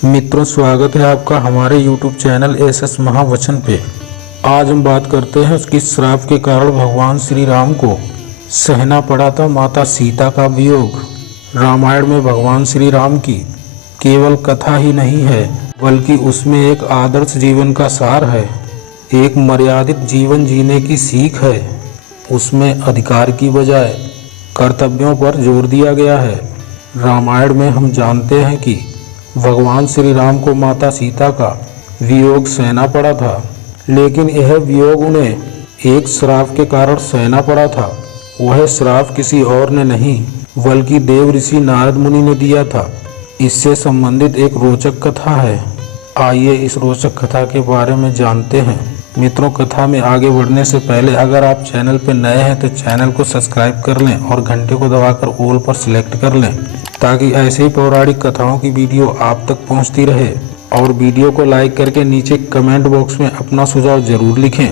मित्रों, स्वागत है आपका हमारे YouTube चैनल एसएस महावचन पे। आज हम बात करते हैं उसकी श्राप के कारण भगवान श्री राम को सहना पड़ा था माता सीता का वियोग। रामायण में भगवान श्री राम की केवल कथा ही नहीं है, बल्कि उसमें एक आदर्श जीवन का सार है, एक मर्यादित जीवन जीने की सीख है। उसमें अधिकार की बजाय कर्तव्यों पर जोर दिया गया है। रामायण में हम जानते हैं कि भगवान श्री राम को माता सीता का वियोग सहना पड़ा था, लेकिन यह वियोग उन्हें एक श्राप के कारण सहना पड़ा था। वह श्राप किसी और ने नहीं, बल्कि देव ऋषि नारद मुनि ने दिया था। इससे संबंधित एक रोचक कथा है। आइए इस रोचक कथा के बारे में जानते हैं। मित्रों, कथा में आगे बढ़ने से पहले अगर आप चैनल पर नए हैं तो चैनल को सब्सक्राइब कर लें और घंटे को दबाकर ऑल पर सिलेक्ट कर लें, ताकि ऐसे ही पौराणिक कथाओं की वीडियो आप तक पहुंचती रहे। और वीडियो को लाइक करके नीचे कमेंट बॉक्स में अपना सुझाव जरूर लिखें।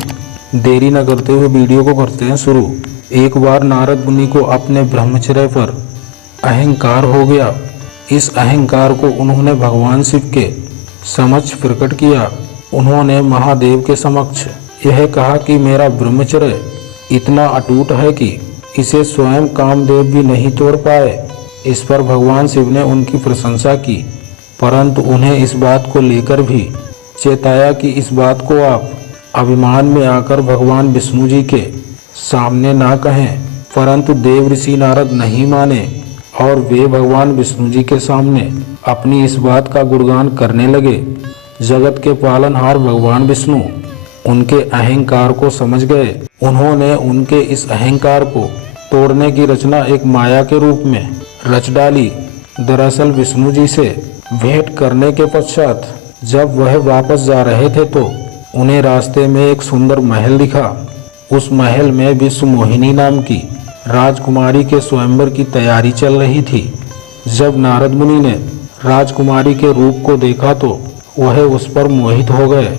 देरी न करते हुए वीडियो को करते हैं शुरू। एक बार नारद मुनि को अपने ब्रह्मचर्य पर अहंकार हो गया। इस अहंकार को उन्होंने भगवान शिव के समक्ष प्रकट किया। उन्होंने महादेव के समक्ष यह कहा कि मेरा ब्रह्मचर्य इतना अटूट है कि इसे स्वयं कामदेव भी नहीं तोड़ पाए। इस पर भगवान शिव ने उनकी प्रशंसा की, परंतु उन्हें इस बात को लेकर भी चेताया कि इस बात को आप अभिमान में आकर भगवान विष्णु जी के सामने ना कहें। परंतु देव ऋषि नारद नहीं माने और वे भगवान विष्णु जी के सामने अपनी इस बात का गुणगान करने लगे। जगत के पालनहार भगवान विष्णु उनके अहंकार को समझ गए। उन्होंने उनके इस अहंकार को तोड़ने की रचना एक माया के रूप में रच डाली। दरअसल विष्णु जी से भेंट करने के पश्चात जब वह वापस जा रहे थे तो उन्हें रास्ते में एक सुंदर महल दिखा। उस महल में विश्व मोहिनी नाम की राजकुमारी के स्वयंवर की तैयारी चल रही थी। जब नारद मुनि ने राजकुमारी के रूप को देखा तो वह उस पर मोहित हो गए।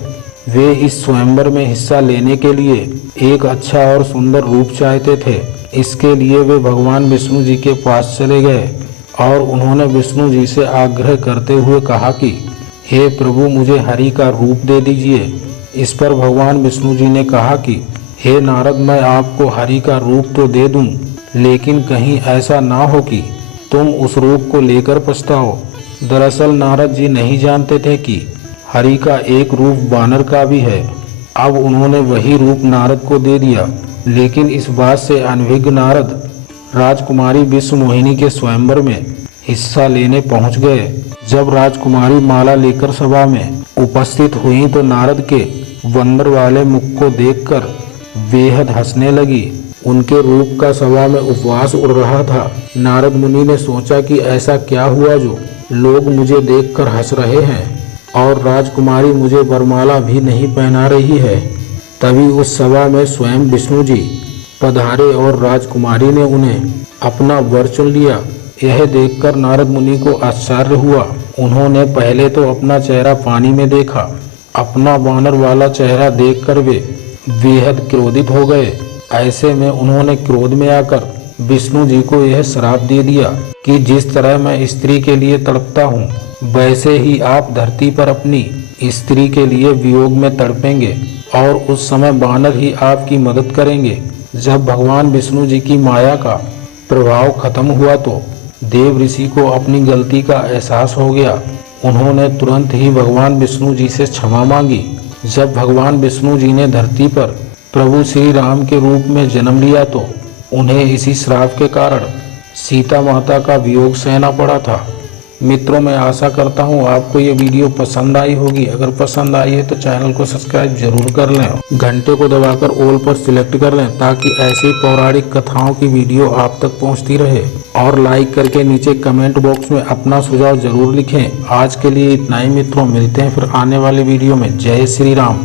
वे इस स्वयंवर में हिस्सा लेने के लिए एक अच्छा और सुंदर रूप चाहते थे। इसके लिए वे भगवान विष्णु जी के पास चले गए और उन्होंने विष्णु जी से आग्रह करते हुए कहा कि हे प्रभु, मुझे हरि का रूप दे दीजिए। इस पर भगवान विष्णु जी ने कहा कि हे नारद, मैं आपको हरि का रूप तो दे दूं, लेकिन कहीं ऐसा ना हो कि तुम उस रूप को लेकर पछताओ। दरअसल नारद जी नहीं जानते थे कि हरि का एक रूप वानर का भी है। अब उन्होंने वही रूप नारद को दे दिया, लेकिन इस बात से अनभिज्ञ नारद राजकुमारी विश्व मोहिनी के स्वयंवर में हिस्सा लेने पहुंच गए। जब राजकुमारी माला लेकर सभा में उपस्थित हुई तो नारद के बंदर वाले मुख को देखकर बेहद हंसने लगी। उनके रूप का सभा में उपवास उड़ रहा था। नारद मुनि ने सोचा कि ऐसा क्या हुआ जो लोग मुझे देखकर हंस रहे हैं और राजकुमारी मुझे वरमाला भी नहीं पहना रही है। तभी उस सभा में स्वयं विष्णु जी पधारे और राजकुमारी ने उन्हें अपना वर चुन लिया। यह देखकर नारद मुनि को आश्चर्य हुआ। उन्होंने पहले तो अपना चेहरा पानी में देखा। अपना वानर वाला चेहरा देखकर वे बेहद क्रोधित हो गए। ऐसे में उन्होंने क्रोध में आकर विष्णु जी को यह श्राप दे दिया कि जिस तरह मैं स्त्री के लिए तड़पता हूँ, वैसे ही आप धरती पर अपनी स्त्री के लिए वियोग में तड़पेंगे और उस समय वानर ही आपकी मदद करेंगे। जब भगवान विष्णु जी की माया का प्रभाव खत्म हुआ तो देव ऋषि को अपनी गलती का एहसास हो गया। उन्होंने तुरंत ही भगवान विष्णु जी से क्षमा मांगी। जब भगवान विष्णु जी ने धरती पर प्रभु श्री राम के रूप में जन्म लिया तो उन्हें इसी श्राप के कारण सीता माता का वियोग सहना पड़ा था। मित्रों, मैं आशा करता हूँ आपको ये वीडियो पसंद आई होगी। अगर पसंद आई है तो चैनल को सब्सक्राइब जरूर कर लें, घंटे को दबाकर ऑल पर सिलेक्ट कर लें, ताकि ऐसी पौराणिक कथाओं की वीडियो आप तक पहुँचती रहे। और लाइक करके नीचे कमेंट बॉक्स में अपना सुझाव जरूर लिखें। आज के लिए इतना ही मित्रों, मिलते हैं फिर आने वाली वीडियो में। जय श्री राम।